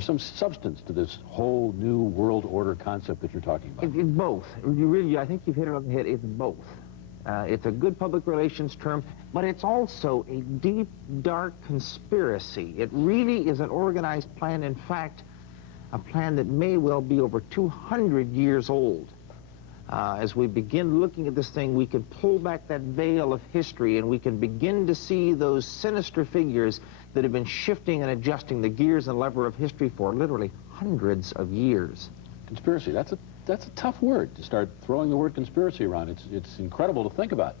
Some substance to this whole new world order concept that you're talking about. It's both. You really, I think you've hit it on the head. It's both. It's a good public relations term, but it's also a deep, dark conspiracy. It really is an organized plan. In fact, a plan that may well be over 200 years old. As we begin looking at this thing, we can pull back that veil of history and we can begin to see those sinister figures that have been shifting and adjusting the gears and lever of history for literally hundreds of years. Conspiracy, that's a tough word to start throwing the word conspiracy around. It's incredible to think about.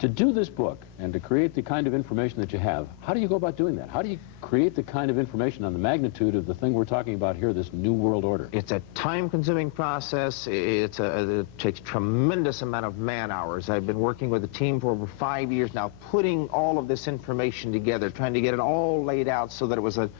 To do this book and to create the kind of information that you have, how do you go about doing that? How do you create the kind of information on the magnitude of the thing we're talking about here, this new world order? It's a time-consuming process. It takes tremendous amount of man-hours. I've been working with a team for over 5 years now, putting all of this information together, trying to get it all laid out so that it was an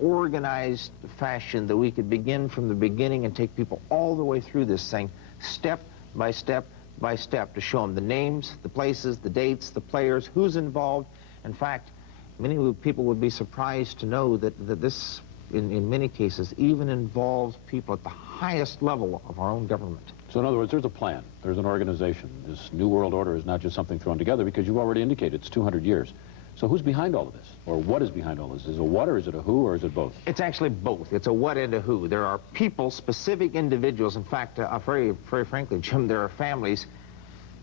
organized fashion that we could begin from the beginning and take people all the way through this thing, step by step by step, to show them the names, the places, the dates, the players, who's involved. In fact, many people would be surprised to know that this, in many cases, even involves people at the highest level of our own government. So in other words, there's a plan, there's an organization. This new world order is not just something thrown together, because you've already indicated it's 200 years. So who's behind all of this? Or what is behind all this? Is it a what, or is it a who, or is it both? It's actually both. It's a what and a who. There are people, specific individuals. In fact, very frankly, Jim, there are families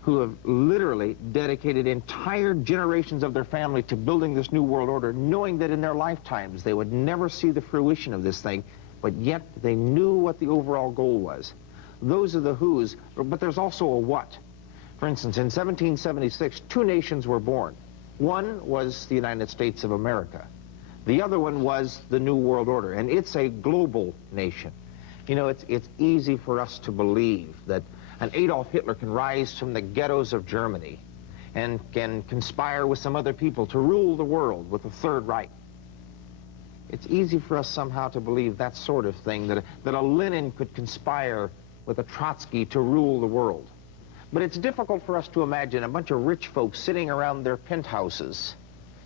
who have literally dedicated entire generations of their family to building this new world order, knowing that in their lifetimes they would never see the fruition of this thing, but yet they knew what the overall goal was. Those are the who's, but there's also a what. For instance, in 1776, two nations were born. One was the United States of America. The other one was the New World Order, and it's a global nation. You know, it's easy for us to believe that an Adolf Hitler can rise from the ghettos of Germany and can conspire with some other people to rule the world with the Third Reich. It's easy for us somehow to believe that sort of thing, that a Lenin could conspire with a Trotsky to rule the world. But it's difficult for us to imagine a bunch of rich folks sitting around their penthouses,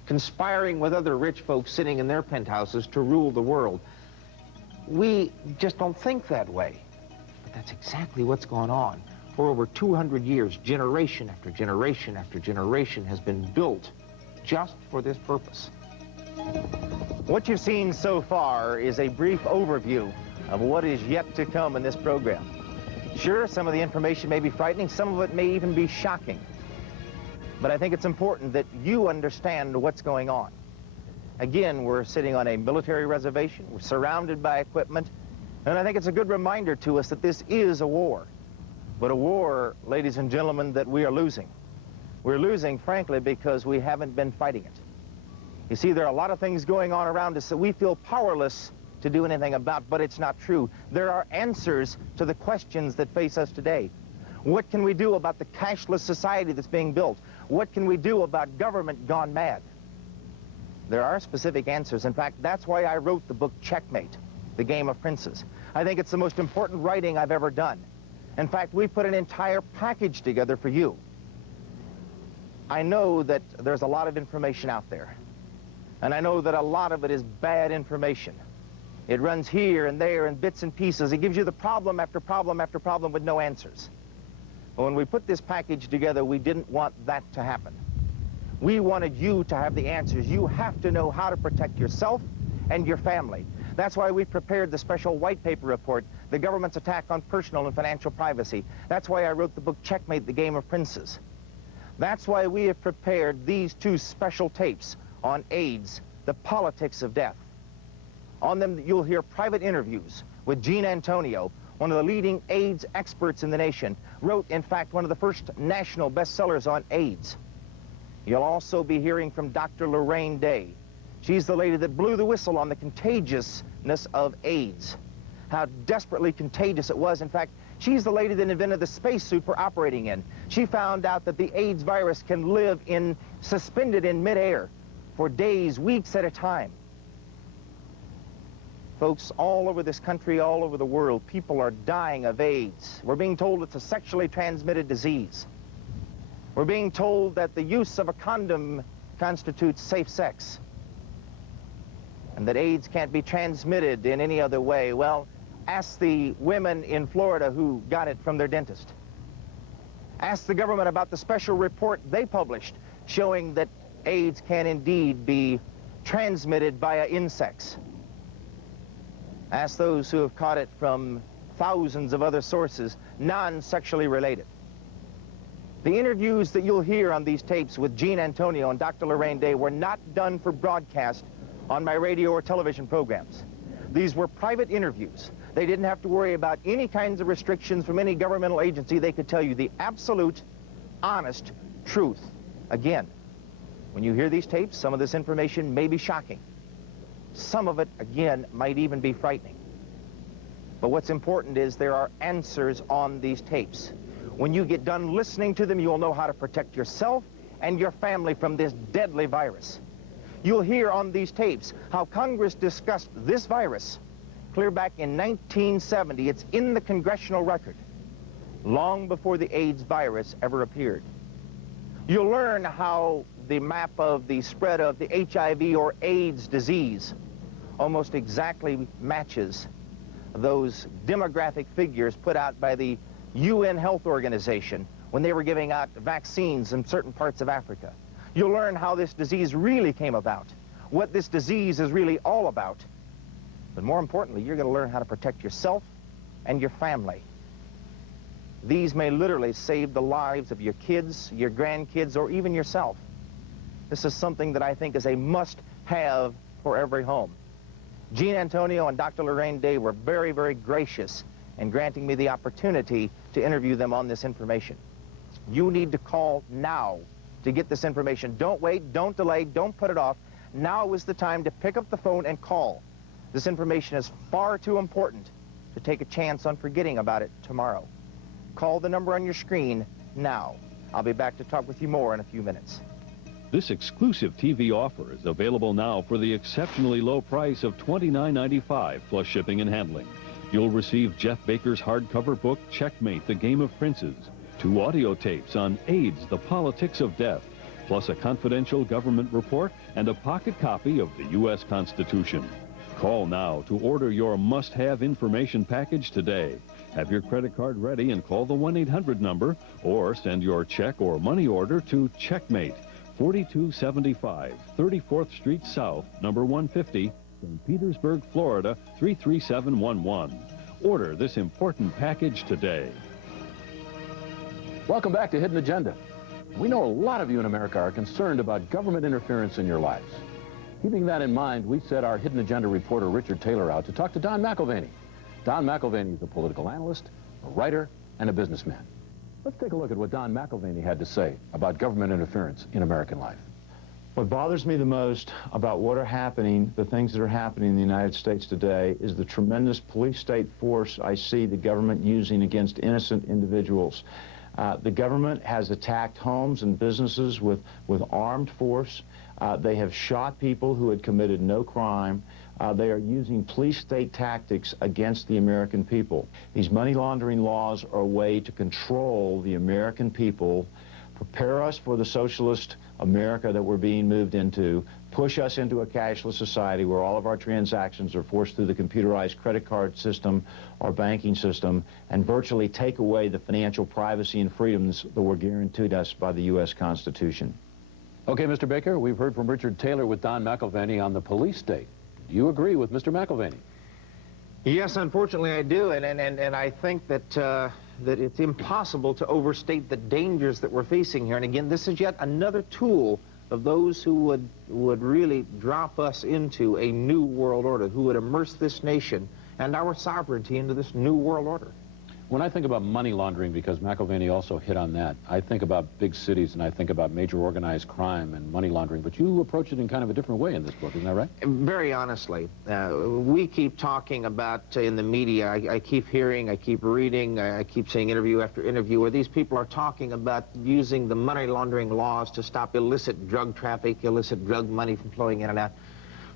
conspiring with other rich folks sitting in their penthouses to rule the world. We just don't think that way. But that's exactly what's gone on. For over 200 years, generation after generation after generation has been built just for this purpose. What you've seen so far is a brief overview of what is yet to come in this program. Sure, some of the information may be frightening, some of it may even be shocking. But I think it's important that you understand what's going on. Again, we're sitting on a military reservation, we're surrounded by equipment, and I think it's a good reminder to us that this is a war. But a war, ladies and gentlemen, that we are losing. We're losing, frankly, because we haven't been fighting it. You see, there are a lot of things going on around us that we feel powerless to do anything about, but it's not true. There are answers to the questions that face us today. What can we do about the cashless society that's being built? What can we do about government gone mad? There are specific answers. In fact, that's why I wrote the book Cheque Mate, The Game of Princes. I think it's the most important writing I've ever done. In fact, we put an entire package together for you. I know that there's a lot of information out there, and I know that a lot of it is bad information. It runs here and there in bits and pieces. It gives you the problem after problem after problem with no answers. But when we put this package together, we didn't want that to happen. We wanted you to have the answers. You have to know how to protect yourself and your family. That's why we prepared the special white paper report, The Government's Attack on Personal and Financial Privacy. That's why I wrote the book Cheque Mate, The Game of Princes. That's why we have prepared these two special tapes on AIDS, the politics of death. On them, you'll hear private interviews with Gene Antonio, one of the leading AIDS experts in the nation, wrote, in fact, one of the first national bestsellers on AIDS. You'll also be hearing from Dr. Lorraine Day. She's the lady that blew the whistle on the contagiousness of AIDS, how desperately contagious it was. In fact, she's the lady that invented the spacesuit we're operating in. She found out that the AIDS virus can live suspended in midair for days, weeks at a time. Folks, all over this country, all over the world, people are dying of AIDS. We're being told it's a sexually transmitted disease. We're being told that the use of a condom constitutes safe sex. and that AIDS can't be transmitted in any other way. Well, ask the women in Florida who got it from their dentist. Ask the government about the special report they published showing that AIDS can indeed be transmitted via insects. Ask those who have caught it from thousands of other sources, non-sexually related. The interviews that you'll hear on these tapes with Gene Antonio and Dr. Lorraine Day were not done for broadcast on my radio or television programs. These were private interviews. They didn't have to worry about any kinds of restrictions from any governmental agency. They could tell you the absolute, honest truth. Again, when you hear these tapes, some of this information may be shocking. Some of it, again, might even be frightening. But what's important is there are answers on these tapes. When you get done listening to them, you'll know how to protect yourself and your family from this deadly virus. You'll hear on these tapes how Congress discussed this virus clear back in 1970. It's in the congressional record, long before the AIDS virus ever appeared. You'll learn how the map of the spread of the HIV or AIDS disease almost exactly matches those demographic figures put out by the UN Health Organization when they were giving out vaccines in certain parts of Africa. You'll learn how this disease really came about, what this disease is really all about. But more importantly, you're going to learn how to protect yourself and your family. These may literally save the lives of your kids, your grandkids, or even yourself. This is something that I think is a must-have for every home. Gene Antonio and Dr. Lorraine Day were very, very gracious in granting me the opportunity to interview them on this information. You need to call now to get this information. Don't wait, don't delay, don't put it off. Now is the time to pick up the phone and call. This information is far too important to take a chance on forgetting about it tomorrow. Call the number on your screen now. I'll be back to talk with you more in a few minutes. This exclusive TV offer is available now for the exceptionally low price of $29.95 plus shipping and handling. You'll receive Jeff Baker's hardcover book, Cheque Mate, The Game of Princes, 2 audio tapes on AIDS, The Politics of Death, plus a confidential government report and a pocket copy of the U.S. Constitution. Call now to order your must-have information package today. Have your credit card ready and call the 1-800 number, or send your check or money order to Cheque Mate, 4275 34th Street South, number 150, St. Petersburg, Florida, 33711. Order this important package today. Welcome back to Hidden Agenda. We know a lot of you in America are concerned about government interference in your lives. Keeping that in mind, we set our Hidden Agenda reporter Richard Taylor out to talk to Don McAlvany. Don McAlvany is a political analyst, a writer, and a businessman. Let's take a look at what Don McAlvany had to say about government interference in American life. What bothers me the most about what are happening, the things that are happening in the United States today, is the tremendous police state force I see the government using against innocent individuals. The government has attacked homes and businesses with armed force. They have shot people who had committed no crime. They are using police state tactics against the American people. These money laundering laws are a way to control the American people, prepare us for the socialist America that we're being moved into, push us into a cashless society where all of our transactions are forced through the computerized credit card system or banking system, and virtually take away the financial privacy and freedoms that were guaranteed us by the U.S. Constitution. Okay, Mr. Baker, we've heard from Richard Taylor with Don McAlvany on the police state. Do you agree with Mr. McAlvany? Yes, unfortunately I do, and I think that that it's impossible to overstate the dangers that we're facing here. And again, this is yet another tool of those who would really drop us into a new world order, who would immerse this nation and our sovereignty into this new world order. When I think about money laundering, because McAlvany also hit on that, I think about big cities and I think about major organized crime and money laundering, but you approach it in kind of a different way in this book, isn't that right? Very honestly, we keep talking about in the media, I keep hearing, I keep reading, I keep seeing interview after interview where these people are talking about using the money laundering laws to stop illicit drug traffic, illicit drug money from flowing in and out.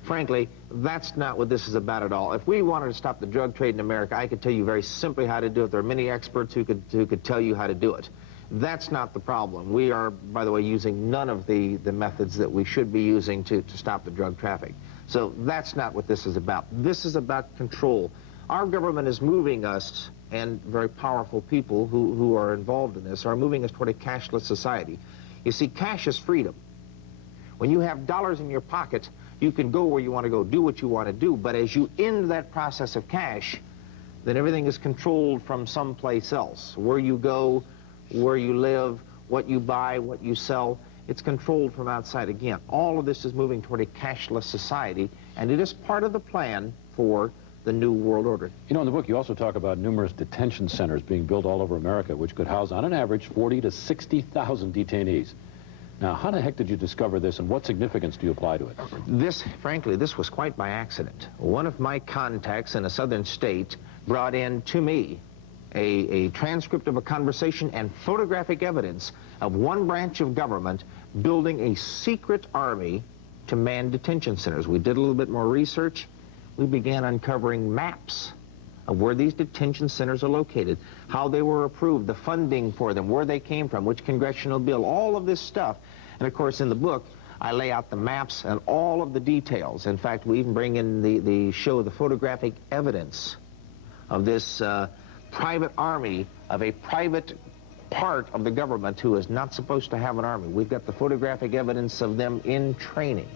Frankly, that's not what this is about at all. If we wanted to stop the drug trade in America, I could tell you very simply how to do it. There are many experts who could tell you how to do it. That's not the problem. We are, by the way, using none of the methods that we should be using to stop the drug traffic. So that's not what this is about. This is about control. Our government is moving us, and very powerful people who are involved in this are moving us toward a cashless society. You see, cash is freedom. When you have dollars in your pocket, you can go where you want to go, do what you want to do, but as you end that process of cash, then everything is controlled from someplace else. Where you go, where you live, what you buy, what you sell, it's controlled from outside. Again, all of this is moving toward a cashless society, and it is part of the plan for the New World Order. You know, in the book, you also talk about numerous detention centers being built all over America, which could house, on an average, 40 to 60,000 detainees. Now, how the heck did you discover this, and what significance do you apply to it? This, frankly, this was quite by accident. One of my contacts in a southern state brought in to me a transcript of a conversation and photographic evidence of one branch of government building a secret army to man detention centers. We did a little bit more research. We began uncovering maps of where these detention centers are located, how they were approved, the funding for them, where they came from, which congressional bill, all of this stuff. And of course, in the book, I lay out the maps and all of the details. In fact, we even bring in the photographic evidence of this private army of a private part of the government who is not supposed to have an army. We've got the photographic evidence of them in training.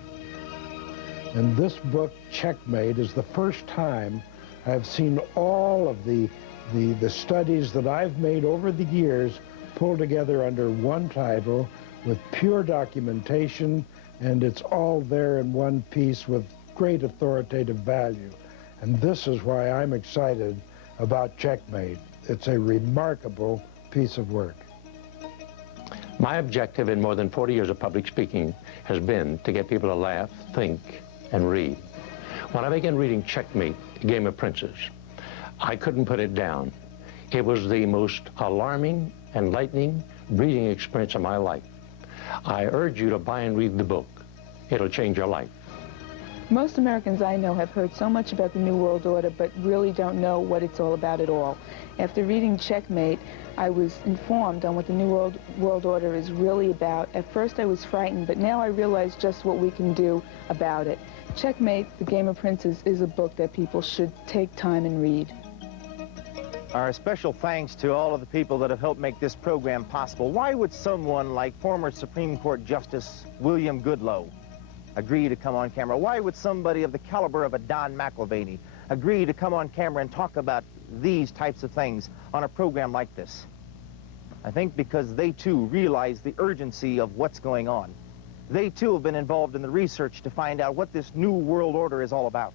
And this book, Checkmate, is the first time I've seen all of the studies that I've made over the years pulled together under one title with pure documentation, and it's all there in one piece with great authoritative value. And this is why I'm excited about Checkmate. It's a remarkable piece of work. My objective in more than 40 years of public speaking has been to get people to laugh, think, and read. When I began reading Checkmate, Game of Princes, I couldn't put it down. It was the most alarming, enlightening reading experience of my life. I urge you to buy and read the book. It'll change your life. Most Americans I know have heard so much about the New World Order, but really don't know what it's all about at all. After reading Checkmate, I was informed on what the New World Order is really about. At first I was frightened, but now I realize just what we can do about it. Checkmate, The Game of Princes, is a book that people should take time and read. Our special thanks to all of the people that have helped make this program possible. Why would someone like former Supreme Court Justice William Goodloe agree to come on camera? Why would somebody of the caliber of a S.McAlvany agree to come on camera and talk about these types of things on a program like this? I think because they too realize the urgency of what's going on. They too have been involved in the research to find out what this New World Order is all about.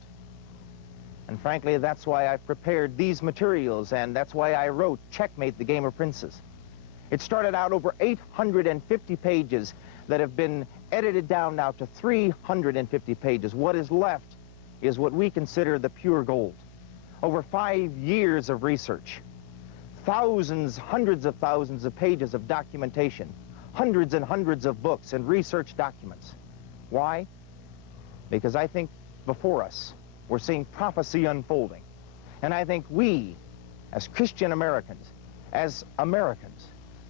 And frankly, that's why I prepared these materials, and that's why I wrote Checkmate, The Game of Princes. It started out over 850 pages that have been edited down now to 350 pages. What is left is what we consider the pure gold. Over 5 years of research, thousands, hundreds of thousands of pages of documentation, hundreds and hundreds of books and research documents. Why? Because I think before us, we're seeing prophecy unfolding. And I think we, as Christian Americans,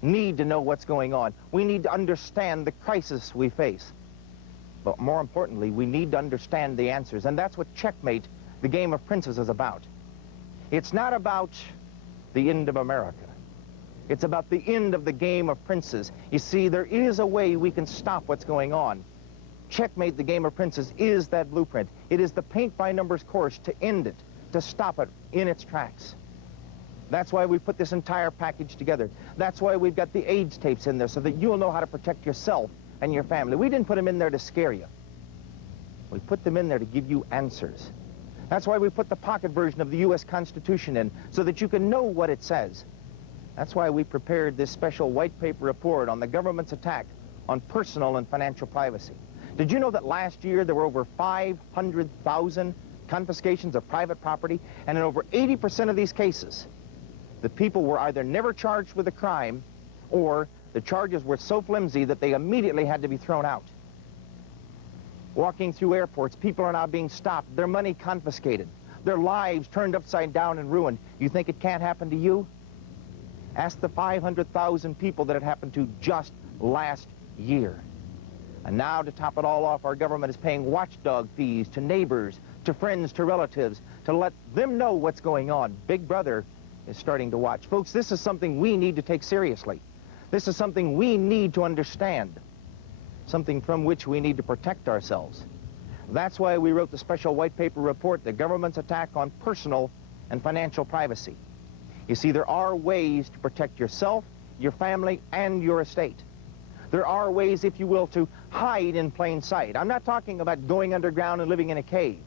need to know what's going on. We need to understand the crisis we face. But more importantly, we need to understand the answers. And that's what Checkmate, The Game of Princes, is about. It's not about the end of America. It's about the end of the game of princes. You see, there is a way we can stop what's going on. Checkmate, The Game of Princes is that blueprint. It is the paint-by-numbers course to end it, to stop it in its tracks. That's why we put this entire package together. That's why we've got the AIDS tapes in there, so that you'll know how to protect yourself and your family. We didn't put them in there to scare you. We put them in there to give you answers. That's why we put the pocket version of the U.S. Constitution in, so that you can know what it says. That's why we prepared this special white paper report on the government's attack on personal and financial privacy. Did you know that last year there were over 500,000 confiscations of private property, and in over 80% of these cases, the people were either never charged with a crime, or the charges were so flimsy that they immediately had to be thrown out. Walking through airports, people are now being stopped, their money confiscated, their lives turned upside down and ruined. You think it can't happen to you? Ask the 500,000 people that it happened to just last year. And now, to top it all off, our government is paying watchdog fees to neighbors, to friends, to relatives, to let them know what's going on. Big Brother is starting to watch. Folks, this is something we need to take seriously. This is something we need to understand, something from which we need to protect ourselves. That's why we wrote the special white paper report, The Government's Attack on Personal and Financial Privacy. You see, there are ways to protect yourself, your family, and your estate. There are ways, if you will, to hide in plain sight. I'm not talking about going underground and living in a cave.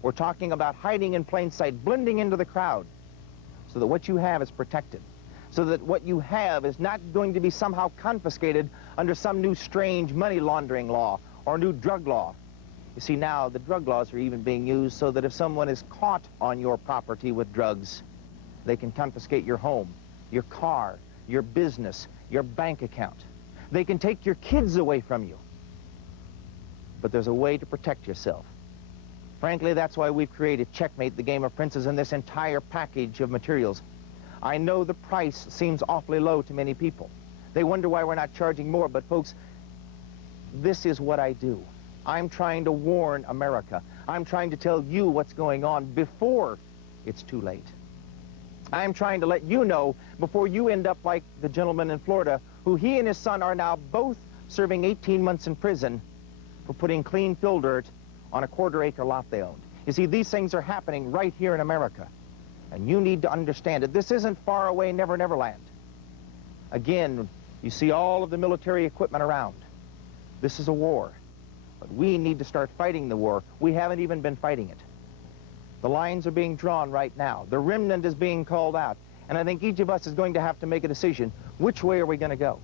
We're talking about hiding in plain sight, blending into the crowd, so that what you have is protected, so that what you have is not going to be somehow confiscated under some new strange money laundering law or new drug law. You see, now the drug laws are even being used so that if someone is caught on your property with drugs, they can confiscate your home, your car, your business, your bank account. They can take your kids away from you. But there's a way to protect yourself. Frankly, that's why we've created Cheque Mate, the Game of Princes, and this entire package of materials. I know the price seems awfully low to many people. They wonder why we're not charging more, but folks, this is what I do. I'm trying to warn America. I'm trying to tell you what's going on before it's too late. I'm trying to let you know before you end up like the gentleman in Florida who he and his son are now both serving 18 months in prison for putting clean fill dirt on a quarter-acre lot they owned. You see, these things are happening right here in America, and you need to understand it. This isn't far away, Never Never Land. Again, you see all of the military equipment around. This is a war, but we need to start fighting the war. We haven't even been fighting it. The lines are being drawn right now. The remnant is being called out, and I think each of us is going to have to make a decision. Which way are we going to go?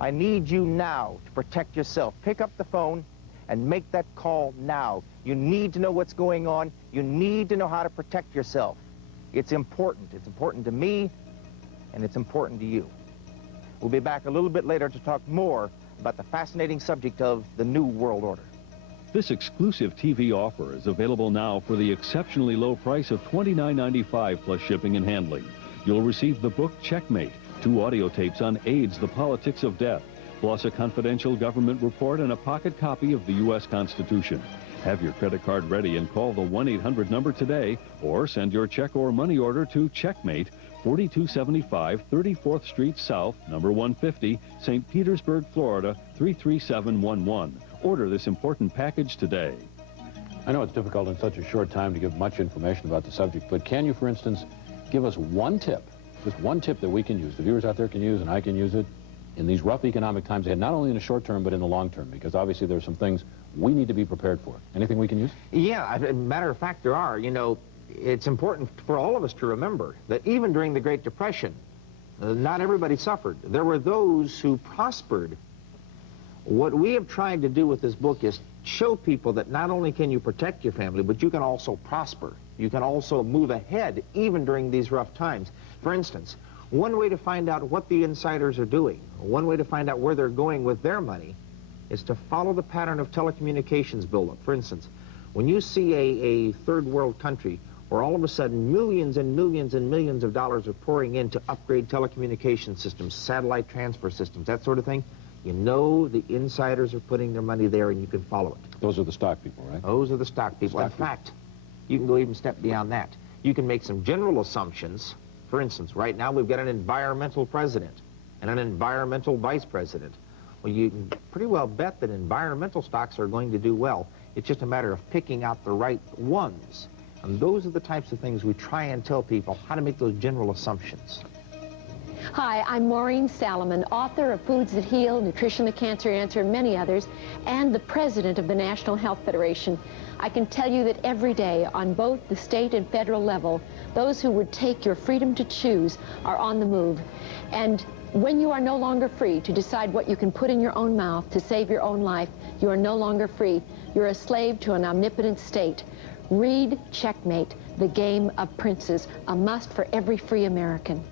I need you now to protect yourself. Pick up the phone and make that call now. You need to know what's going on. You need to know how to protect yourself. It's important. It's important to me, and it's important to you. We'll be back a little bit later to talk more about the fascinating subject of the New World Order. This exclusive TV offer is available now for the exceptionally low price of $29.95 plus shipping and handling. You'll receive the book Cheque Mate, 2 audio tapes on AIDS, the politics of death, plus a confidential government report and a pocket copy of the U.S. Constitution. Have your credit card ready and call the 1-800 number today, or send your check or money order to Cheque Mate, 4275 34th Street South, number 150, St. Petersburg, Florida, 33711. Order this important package today. I know it's difficult in such a short time to give much information about the subject, but can you, for instance, give us one tip, just one tip that we can use, the viewers out there can use, and I can use it, in these rough economic times ahead, not only in the short term, but in the long term, because obviously there's some things we need to be prepared for. Anything we can use? Yeah, as a matter of fact, there are. You know, it's important for all of us to remember that even during the Great Depression, not everybody suffered. There were those who prospered. What we have tried to do with this book is show people that not only can you protect your family, but you can also prosper. You can also move ahead even during these rough times. For instance, one way to find out what the insiders are doing, one way to find out where they're going with their money, is to follow the pattern of telecommunications buildup. For instance, when you see a third world country where all of a sudden millions and millions and millions of dollars are pouring in to upgrade telecommunication systems, satellite transfer systems, that sort of thing, you know the insiders are putting their money there and you can follow it. Those are the stock people, right? Those are the stock people. In fact, you can go even a step beyond that. You can make some general assumptions. For instance, right now we've got an environmental president and an environmental vice president. Well, you can pretty well bet that environmental stocks are going to do well. It's just a matter of picking out the right ones. And those are the types of things we try and tell people, how to make those general assumptions. Hi, I'm Maureen Salaman, author of Foods That Heal, Nutrition, the Cancer Answer, and many others, and the president of the National Health Federation. I can tell you that every day, on both the state and federal level, those who would take your freedom to choose are on the move. And when you are no longer free to decide what you can put in your own mouth to save your own life, you are no longer free. You're a slave to an omnipotent state. Read Cheque Mate, The Game of Princes, a must for every free American.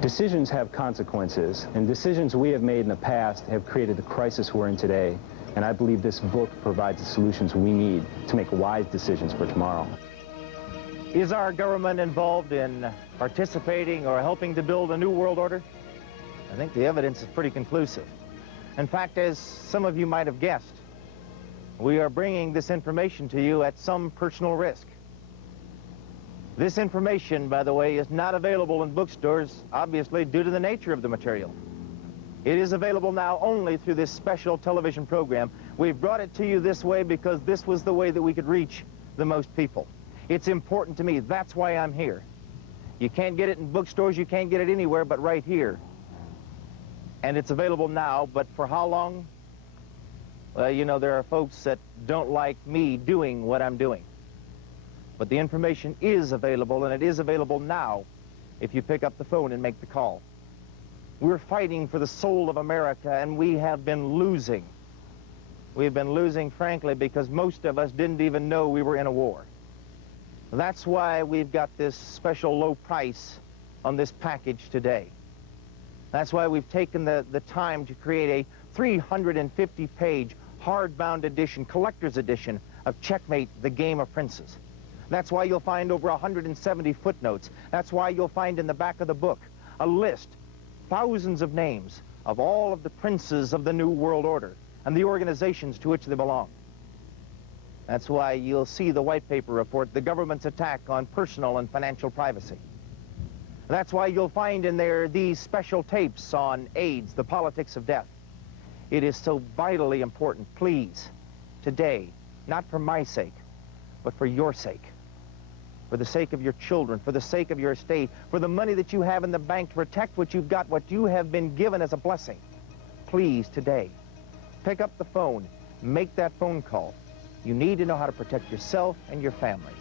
Decisions have consequences, and decisions we have made in the past have created the crisis we're in today. And I believe this book provides the solutions we need to make wise decisions for tomorrow. Is our government involved in participating or helping to build a new world order? I think the evidence is pretty conclusive. In fact, as some of you might have guessed, we are bringing this information to you at some personal risk. This information, by the way, is not available in bookstores, obviously, due to the nature of the material. It is available now only through this special television program. We've brought it to you this way because this was the way that we could reach the most people. It's important to me. That's why I'm here. You can't get it in bookstores. You can't get it anywhere but right here. And it's available now, but for how long? Well, you know, there are folks that don't like me doing what I'm doing. But the information is available, and it is available now if you pick up the phone and make the call. We're fighting for the soul of America, and we have been losing. We've been losing, frankly, because most of us didn't even know we were in a war. That's why we've got this special low price on this package today. That's why we've taken the time to create a 350-page hardbound edition, collector's edition of Cheque Mate, the Game of Princes. That's why you'll find over 170 footnotes. That's why you'll find in the back of the book a list, thousands of names of all of the princes of the New World Order and the organizations to which they belong. That's why you'll see the white paper report, the government's attack on personal and financial privacy. That's why you'll find in there these special tapes on AIDS, the politics of death. It is so vitally important, please, today, not for my sake, but for your sake, for the sake of your children, for the sake of your estate, for the money that you have in the bank to protect what you've got, what you have been given as a blessing. Please, today, pick up the phone, make that phone call. You need to know how to protect yourself and your family.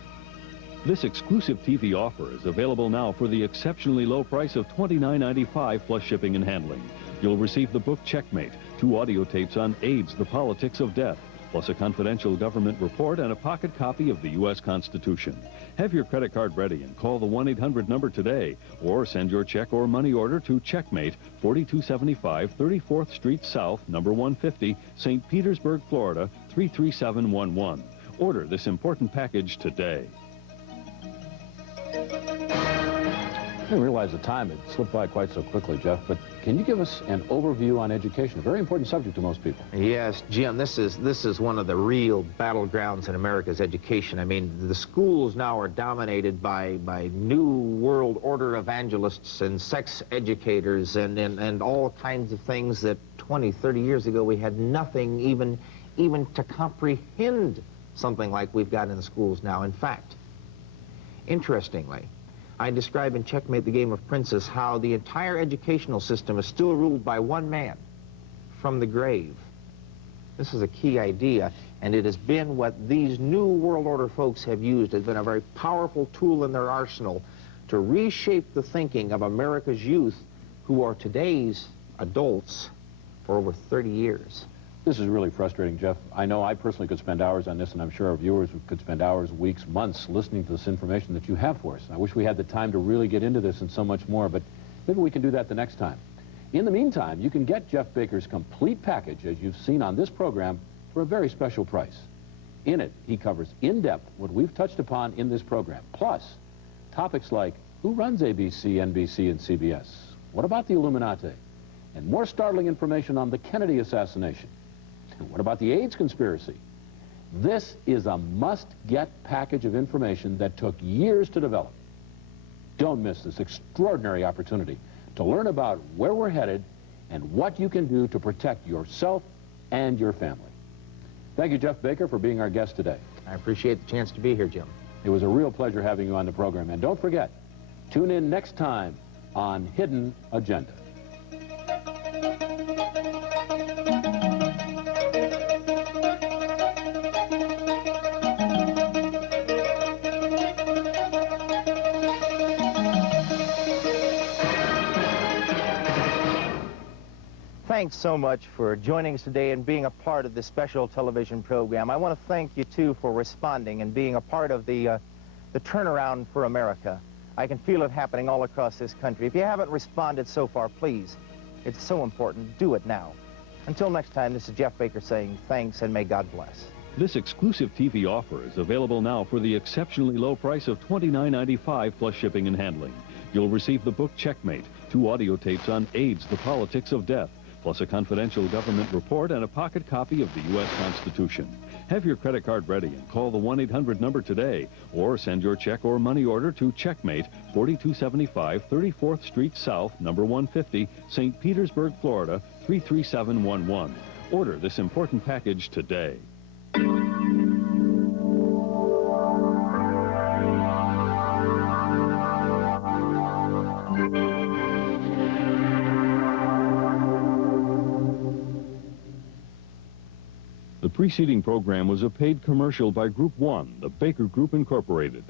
This exclusive TV offer is available now for the exceptionally low price of $29.95 plus shipping and handling. You'll receive the book Cheque Mate, 2 audio tapes on AIDS, the politics of death, plus a confidential government report and a pocket copy of the U.S. Constitution. Have your credit card ready and call the 1-800 number today, or send your check or money order to Cheque Mate, 4275 34th Street South, number 150, St. Petersburg, Florida, 33711. Order this important package today. I didn't realize the time had slipped by quite so quickly, Jeff, but can you give us an overview on education? A very important subject to most people. Yes, Jim, this is one of the real battlegrounds in America's education. I mean, the schools now are dominated by New World Order evangelists and sex educators and all kinds of things that 20, 30 years ago we had nothing even to comprehend something like we've got in the schools now. In fact, interestingly, I describe in Cheque Mate, the Game of Princes, how the entire educational system is still ruled by one man from the grave. This is a key idea, and it has been what these New World Order folks have used. It's been a very powerful tool in their arsenal to reshape the thinking of America's youth, who are today's adults, for over 30 years. This is really frustrating, Jeff. I know I personally could spend hours on this, and I'm sure our viewers could spend hours, weeks, months listening to this information that you have for us. I wish we had the time to really get into this and so much more, but maybe we can do that the next time. In the meantime, you can get Jeff Baker's complete package, as you've seen on this program, for a very special price. In it, he covers in-depth what we've touched upon in this program, plus topics like who runs ABC, NBC, and CBS? What about the Illuminati? And more startling information on the Kennedy assassination. What about the AIDS conspiracy? This is a must-get package of information that took years to develop. Don't miss this extraordinary opportunity to learn about where we're headed and what you can do to protect yourself and your family. Thank you, Jeff Baker, for being our guest today. I appreciate the chance to be here, Jim. It was a real pleasure having you on the program. And don't forget, tune in next time on Hidden Agenda. Thanks so much for joining us today and being a part of this special television program. I want to thank you, too, for responding and being a part of the turnaround for America. I can feel it happening all across this country. If you haven't responded so far, please, it's so important. Do it now. Until next time, this is Jeff Baker saying thanks and may God bless. This exclusive TV offer is available now for the exceptionally low price of $29.95 plus shipping and handling. You'll receive the book Cheque Mate, 2 audio tapes on AIDS, the politics of death, plus a confidential government report and a pocket copy of the U.S. Constitution. Have your credit card ready and call the 1-800 number today, or send your check or money order to Cheque Mate, 4275 34th Street South, number 150, St. Petersburg, Florida, 33711. Order this important package today. The preceding program was a paid commercial by Group 1, the Baker Group Incorporated.